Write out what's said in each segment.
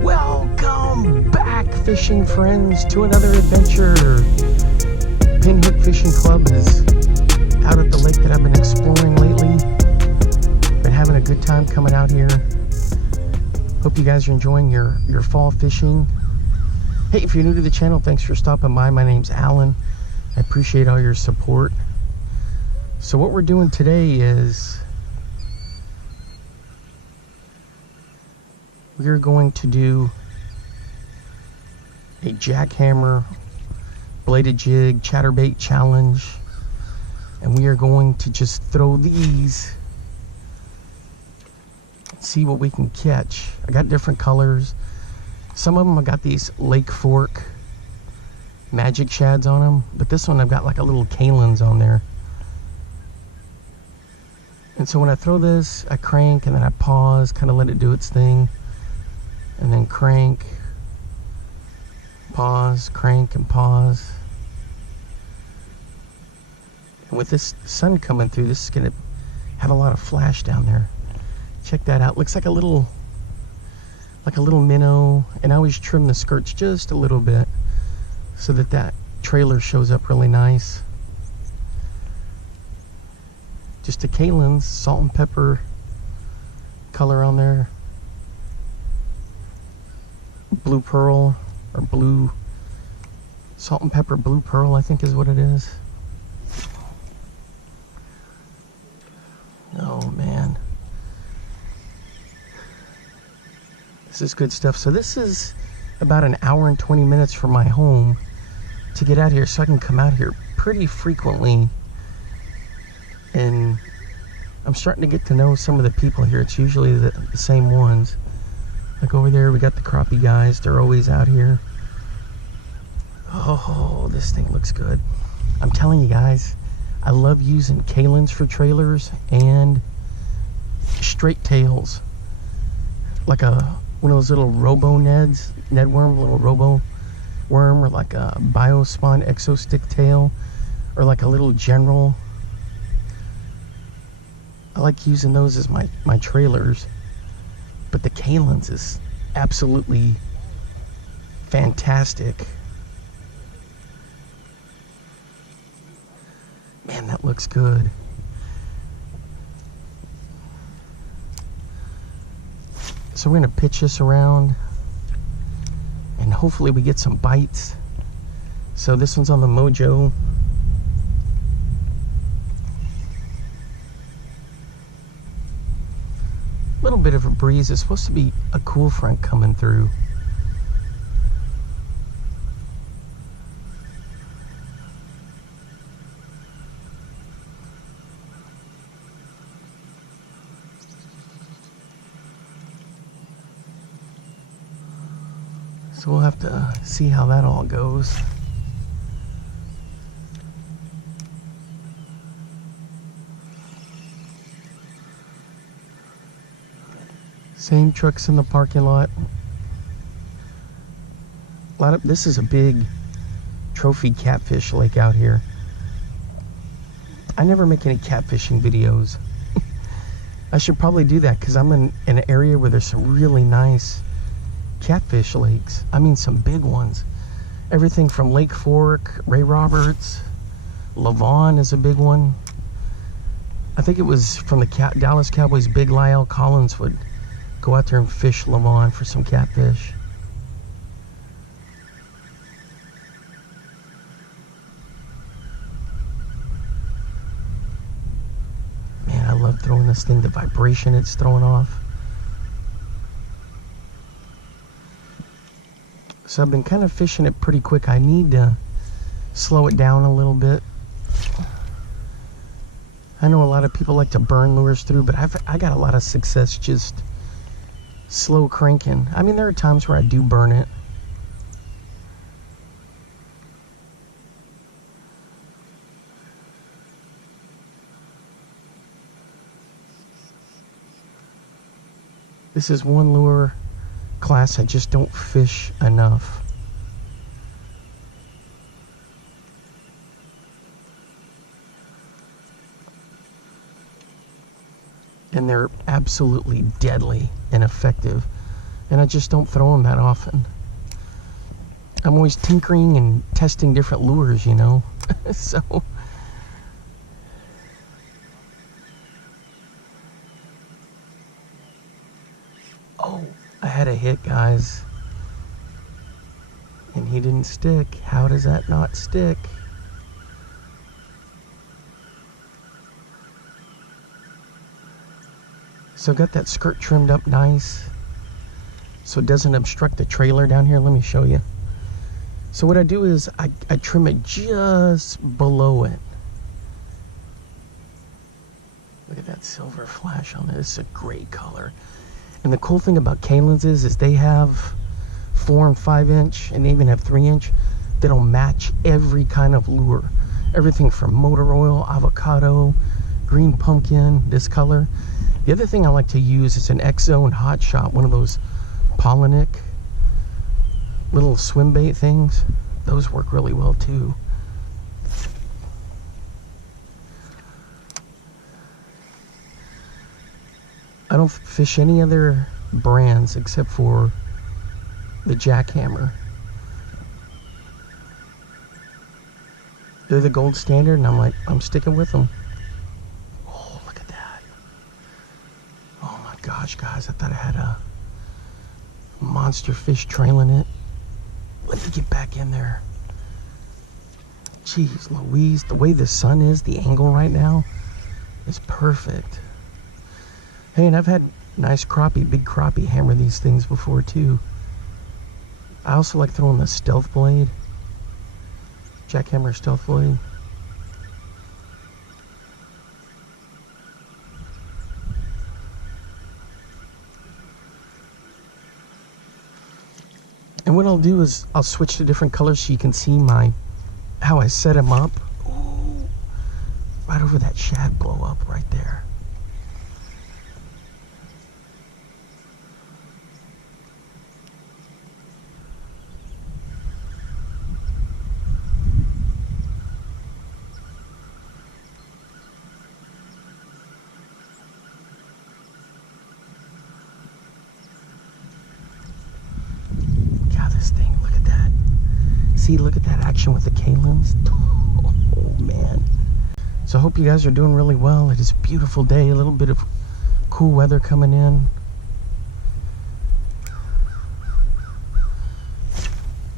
Welcome back, fishing friends, to another adventure. Pinhook Fishing Club is out at the lake that I've been exploring lately. Been having a good time coming out here. Hope you guys are enjoying your fall fishing. Hey, if you're new to the channel, thanks for stopping by. My name's Alan. I appreciate all your support. So what we're doing today is we're going to do a jackhammer bladed jig chatterbait challenge, and we are going to just throw these, see what we can catch. I got different colors. Some of them I got these Lake Fork magic shads on them, but this one I've got like a little Kalins on there. And so when I throw this, I crank and then I pause, kind of let it do its thing, and then crank, pause, crank, and pause. And with this sun coming through, this is going to have a lot of flash down there. Check that out. Looks like a little minnow. And I always trim the skirts just a little bit so that that trailer shows up really nice. Just a Kalins salt and pepper color on there. Blue pearl, or blue salt and pepper blue pearl, I think is what it is. Oh man, this is good stuff. So this is about an hour and 20 minutes from my home to get out here, so I can come out here pretty frequently. And I'm starting to get to know some of the people here. It's usually the same ones. Like over there, we got the crappie guys. They're always out here. Oh, this thing looks good. I'm telling you guys, I love using Kalins for trailers and straight tails. Like one of those little robo neds, Ned worm, little robo worm, or like a Biospawn exo stick tail, or like a little general. I like using those as my trailers. But the Kalins is absolutely fantastic. Man, that looks good. So we're going to pitch this around, and hopefully we get some bites. So this one's on the Mojo. Little bit of a breeze. It's supposed to be a cool front coming through. So we'll have to see how that all goes. Same trucks in the parking lot. This is a big trophy catfish lake out here. I never make any catfishing videos. I should probably do that, because I'm in an area where there's some really nice catfish lakes. I mean, some big ones. Everything from Lake Fork, Ray Roberts, Lavon is a big one. I think it was from the Dallas Cowboys, Big Lyle Collins would go out there and fish Lavon for some catfish. Man, I love throwing this thing, the vibration it's throwing off. So I've been kind of fishing it pretty quick. I need to slow it down a little bit. I know a lot of people like to burn lures through, but I got a lot of success just slow cranking. I mean, there are times where I do burn it. This is one lure class I just don't fish enough. and they're absolutely deadly and effective, and I just don't throw them that often. I'm always tinkering and testing different lures, you know. So oh, I had a hit, guys, and he didn't stick. How does that not stick? So got that skirt trimmed up nice so it doesn't obstruct the trailer down here. Let me show you. So what I do is I trim it just below it. Look at that silver flash on it. It's a great color. And the cool thing about Kalin's is they have 4 and 5 inch, and they even have 3 inch that'll match every kind of lure. Everything from motor oil, avocado, green pumpkin, this color. The other thing I like to use is an X-Zone Hot Shot, one of those Polinic little swim bait things. Those work really well too. I don't fish any other brands except for the Jackhammer. They're the gold standard, and I'm sticking with them. Gosh, guys, I thought I had a monster fish trailing it. Let me get back in there. Jeez Louise, the way the sun is, the angle right now is perfect. Hey, and I've had nice crappie, big crappie hammer these things before too. I also like throwing the stealth blade, Jackhammer stealth blade. And what I'll do is I'll switch to different colors so you can see how I set them up. Ooh, right over that shad blow up right there. See, look at that action with the Kalin's. Oh man. So I hope you guys are doing really well. It is a beautiful day, a little bit of cool weather coming in.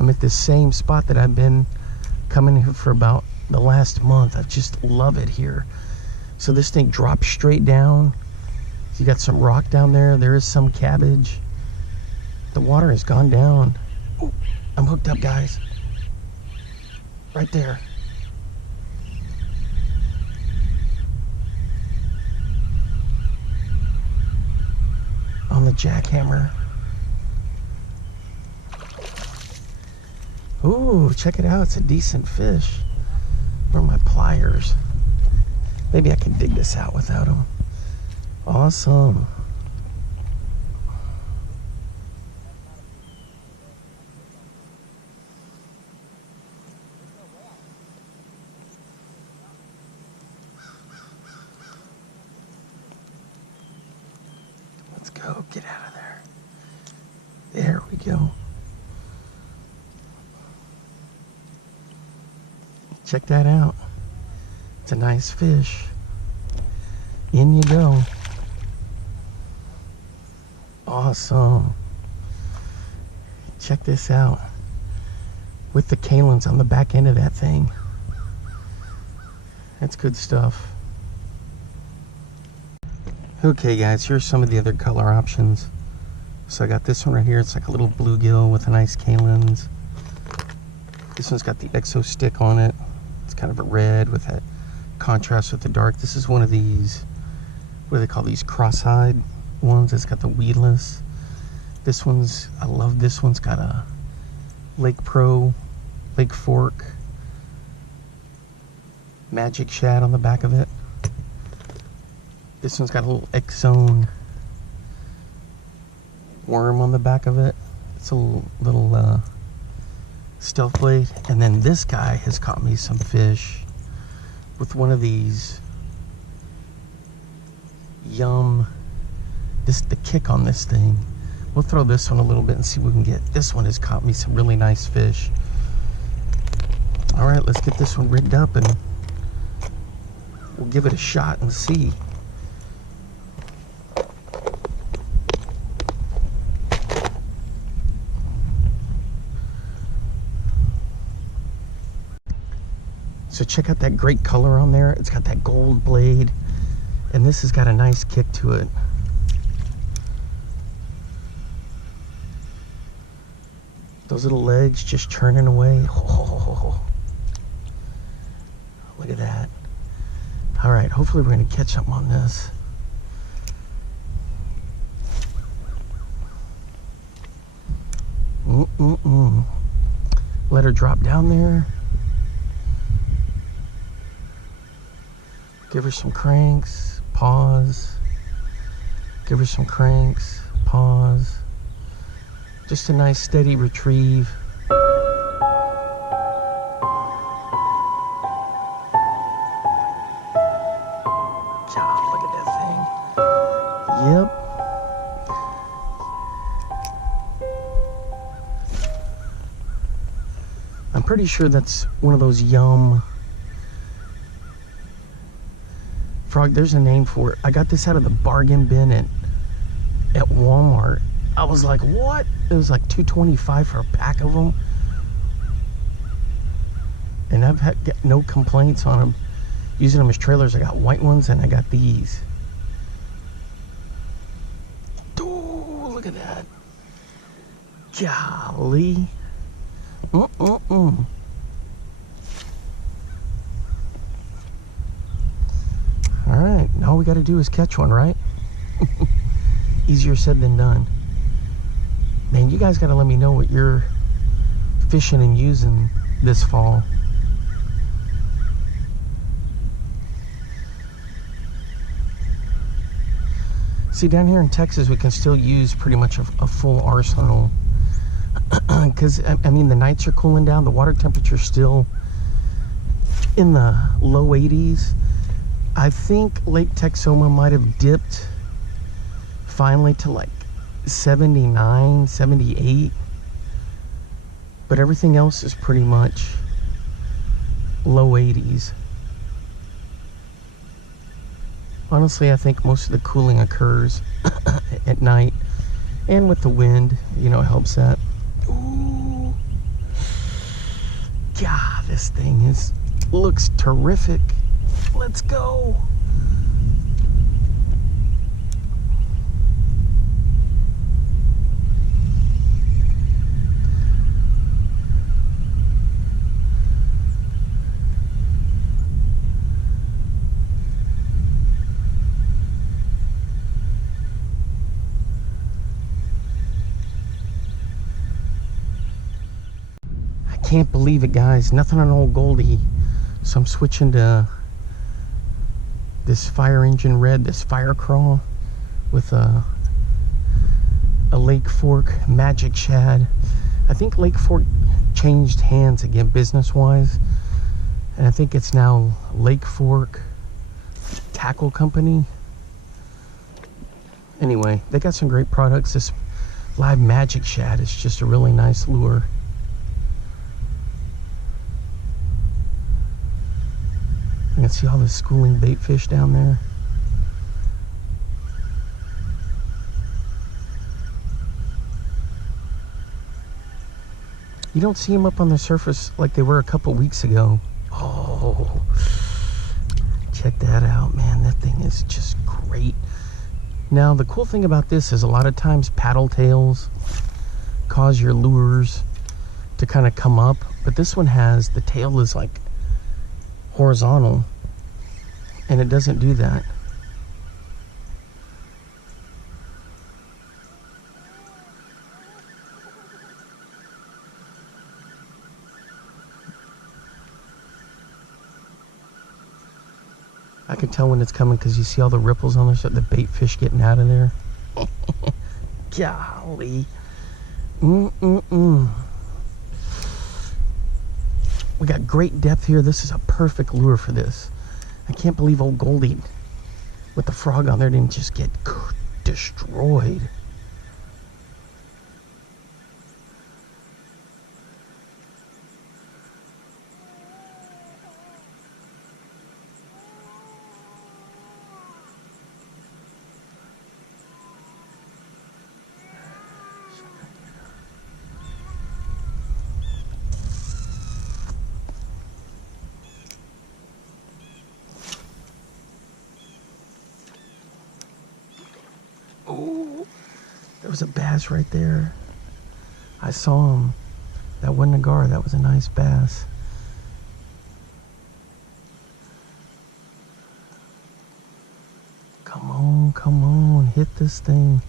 I'm at this same spot that I've been coming here for about the last month. I just love it here. So this thing drops straight down. You got some rock down there. There is some cabbage. The water has gone down. Oh, I'm hooked up, guys. Right there. On the Jackhammer. Ooh, check it out. It's a decent fish. Where are my pliers? Maybe I can dig this out without them. Awesome. Go, get out of there. There we go. Check that out. It's a nice fish. In you go. Awesome. Check this out. With the Kalin's on the back end of that thing. That's good stuff. Okay guys, here's some of the other color options. So I got this one right here. It's like a little bluegill with a nice Kalin's. This one's got the Exo stick on it. It's kind of a red with that contrast with the dark. This is one of these, what do they call these, cross-eyed ones. It's got the weedless. This one's, I love this one's got a Lake Pro, Lake Fork magic shad on the back of it. This one's got a little X-Zone worm on the back of it. It's a little stealth blade. And then this guy has caught me some fish with one of these Yum. The kick on this thing. We'll throw this one a little bit and see what we can get. This one has caught me some really nice fish. All right, let's get this one rigged up and we'll give it a shot and see. So check out that great color on there. It's got that gold blade, and this has got a nice kick to it. Those little legs just churning away. Oh, look at that. All right, hopefully we're gonna catch something on this. Let her drop down there. Give her some cranks, pause. Give her some cranks, pause. Just a nice steady retrieve. God, look at that thing. Yep. I'm pretty sure that's one of those Yum frog. There's a name for it. I got this out of the bargain bin at Walmart. I was like, what? It was like $2.25 for a pack of them. And I've had no complaints on them. Using them as trailers. I got white ones and I got these. Oh, look at that. Golly. All right, all we got to do is catch one, right? Easier said than done. Man, you guys got to let me know what you're fishing and using this fall. See, down here in Texas, we can still use pretty much a full arsenal. Because, I mean, the nights are cooling down. The water temperature's still in the low 80s. I think Lake Texoma might have dipped finally to like 79, 78. But everything else is pretty much low 80s. Honestly, I think most of the cooling occurs at night. And with the wind, you know, it helps that. Ooh. God, this thing looks terrific. Let's go. I can't believe it, guys. Nothing on Old Goldie. So I'm switching to this Fire Engine Red, this Fire Crawl with a Lake Fork Magic Shad. I think Lake Fork changed hands again business-wise, and I think it's now Lake Fork Tackle Company. Anyway, they got some great products. This live Magic Shad is just a really nice lure. You can see all the schooling bait fish down there. You don't see them up on the surface like they were a couple weeks ago. Oh, check that out, man. That thing is just great. Now, the cool thing about this is a lot of times paddle tails cause your lures to kind of come up, but this one has, the tail is like horizontal, and it doesn't do that. I can tell when it's coming because you see all the ripples on there, so the bait fish getting out of there. Golly. We got great depth here. This is a perfect lure for this. I can't believe Old Goldie with the frog on there didn't just get destroyed. Oh, there was a bass right there. I saw him. That wasn't a gar, that was a nice bass. Come on, hit this thing.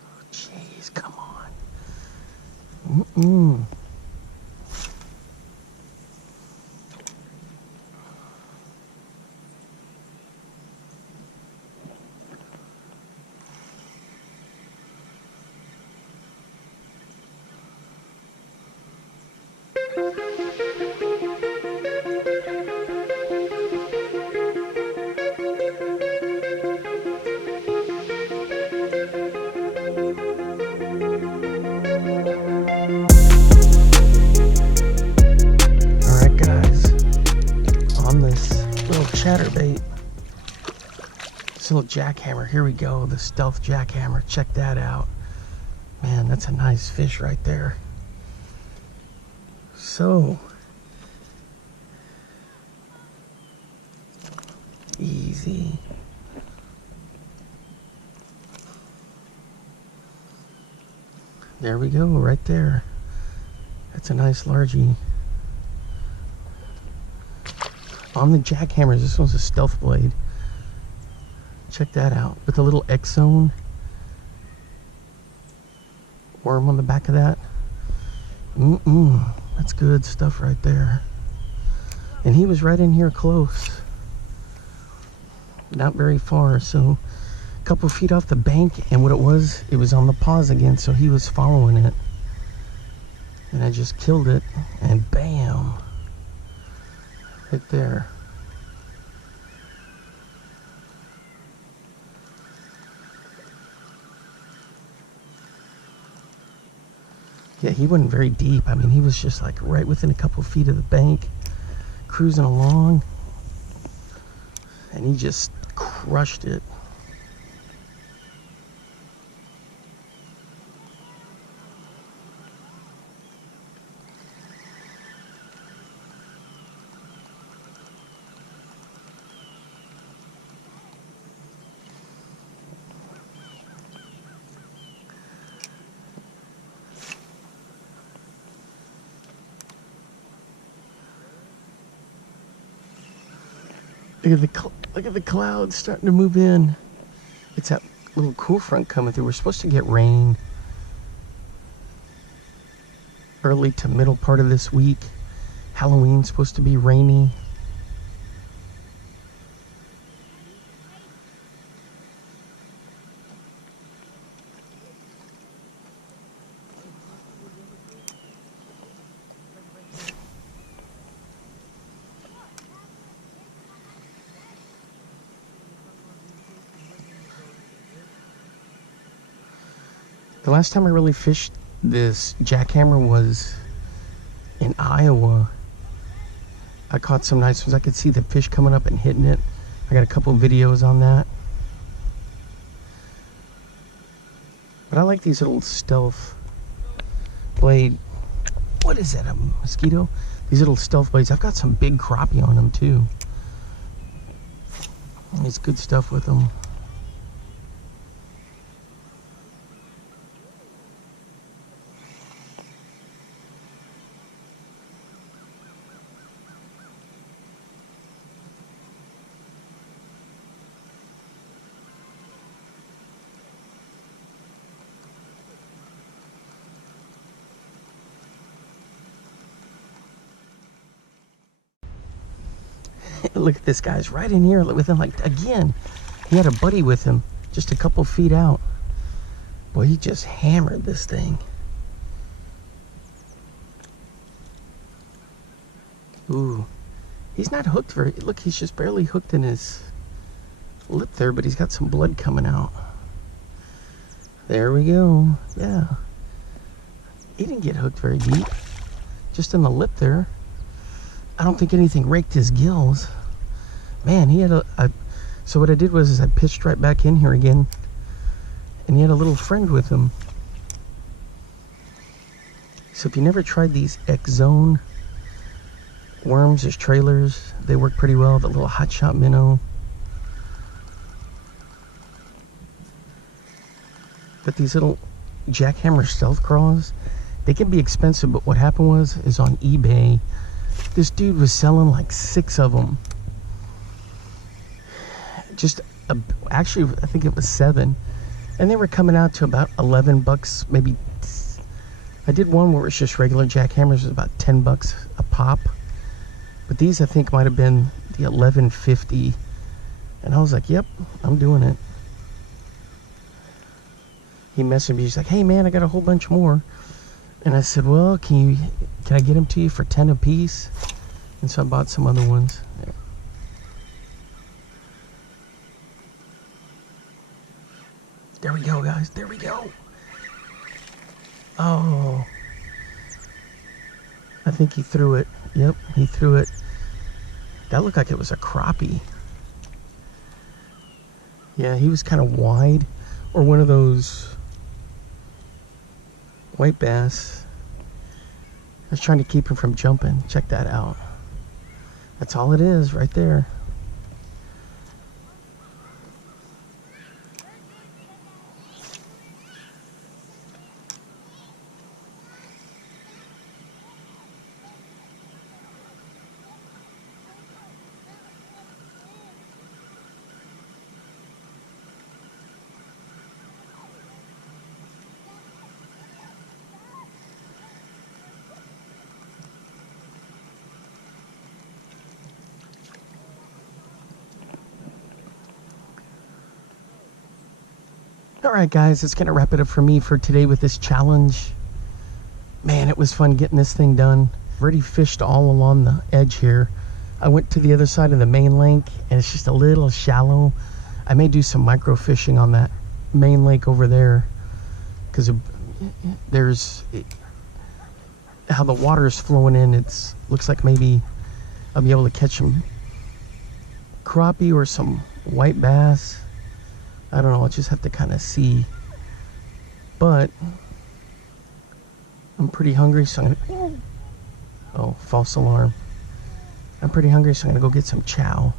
Oh, jeez, come on. Mm-mm. Alright guys, on this little chatterbait, this little jackhammer, here we go, the stealth jackhammer, check that out. Man, that's a nice fish right there. So, easy. There we go, right there. That's a nice largie. On the jackhammers, this one's a stealth blade. Check that out, with a little X-zone worm on the back of that. That's good stuff right there. And he was right in here close. Not very far, so a couple feet off the bank, and what it was on the pause again, so he was following it. And I just killed it, and bam! Right there. Yeah, he wasn't very deep. I mean, he was just like right within a couple feet of the bank, cruising along, and he just crushed it. Look at the clouds starting to move in. It's that little cool front coming through. We're supposed to get rain early to middle part of this week. Halloween's supposed to be rainy. The last time I really fished this jackhammer was in Iowa. I caught some nice ones. I could see the fish coming up and hitting it. I got a couple videos on that. But I like these little stealth blade. What is that, a mosquito? These little stealth blades. I've got some big crappie on them too. It's good stuff with them. Look at this guy's right in here with him, like, again, he had a buddy with him just a couple feet out. Boy, he just hammered this thing. Ooh. He's not hooked very... Look, he's just barely hooked in his lip there, but he's got some blood coming out. There we go. Yeah. He didn't get hooked very deep. Just in the lip there. I don't think anything raked his gills. Man, he had a... So what I did was I pitched right back in here again. And he had a little friend with him. So if you never tried these X-Zone worms as trailers, they work pretty well. The little Hot Shot minnow. But these little Jackhammer stealth craws, they can be expensive, but what happened is on eBay, this dude was selling like 6 of them. Actually, I think it was 7. And they were coming out to about 11 bucks, maybe. I did one where it's just regular jackhammers, it was about 10 bucks a pop. But these I think might have been the 11.50. And I was like, yep, I'm doing it. He messaged me, he's like, hey man, I got a whole bunch more. And I said, well, can I get them to you for 10 a piece? And so I bought some other ones. Yeah. There we go, guys. There we go. Oh. I think he threw it. Yep, he threw it. That looked like it was a crappie. Yeah, he was kind of wide. Or one of those white bass. I was trying to keep him from jumping. Check that out. That's all it is right there. Alright guys, that's going to wrap it up for me for today with this challenge. Man, it was fun getting this thing done. I've already fished all along the edge here. I went to the other side of the main lake and it's just a little shallow. I may do some micro fishing on that main lake over there, because there's how the water is flowing in. It looks like maybe I'll be able to catch some crappie or some white bass. I don't know, I'll just have to kind of see. But I'm pretty hungry, so I'm gonna... Oh, false alarm. I'm pretty hungry, so I'm gonna go get some chow.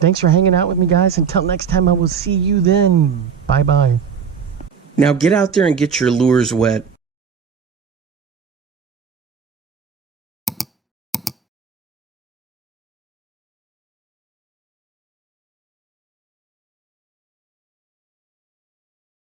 Thanks for hanging out with me, guys. Until next time, I will see you then. Bye-bye. Now get out there and get your lures wet.